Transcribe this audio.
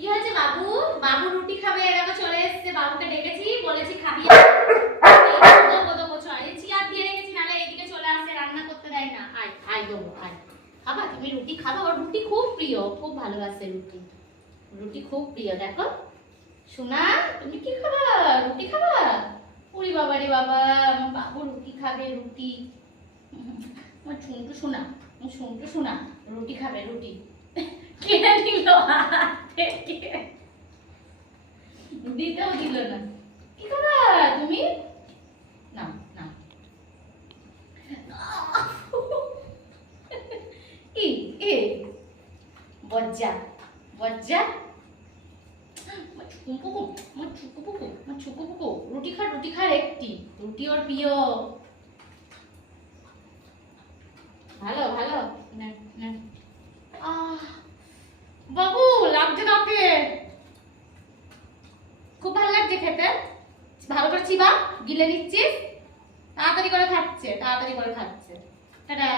কি হয়েছে বাবু? বাবু রুটি খাবে, এরকম চলে এসেছে। বাবুকে ডেকেছি, বলেছি খাবি। চেয়ার দিয়ে রেখেছি, নালে এদিকে চলে আসে, রান্না করতে দেয় না। আয় আয় দেবো, আয় খাবা তুমি রুটি খাবা? ওর রুটি খুব প্রিয়, খুব ভালোবাসে রুটি। রুটি খুব প্রিয়। দেখো সোনা, তুমি কি খাবা? রুটি খাবা? ওরে বাবা রে বাবা, আমার বাবু রুটি খাবে, রুটি। আমার ছুন্টু সোনা, আমার ছুন্টু সোনা রুটি খাবে, রুটি। কেটে দিল হাত থেকে, দিতেও দিল না। কি খাবা তুমি? না না, ই এ বজ্জা বজ্জা। রুটি খা, রুটি খা, একটি রুটি ওর প্রিয়। ভালো ভালো। বাবু লাগছে কাকে? খুব ভালো লাগছে খেতে? ভালো করে চিবা, গিলে নিচ্ছিস? তাড়াতাড়ি করে খাচ্ছে, তাড়াতাড়ি করে খাচ্ছে। টাটা।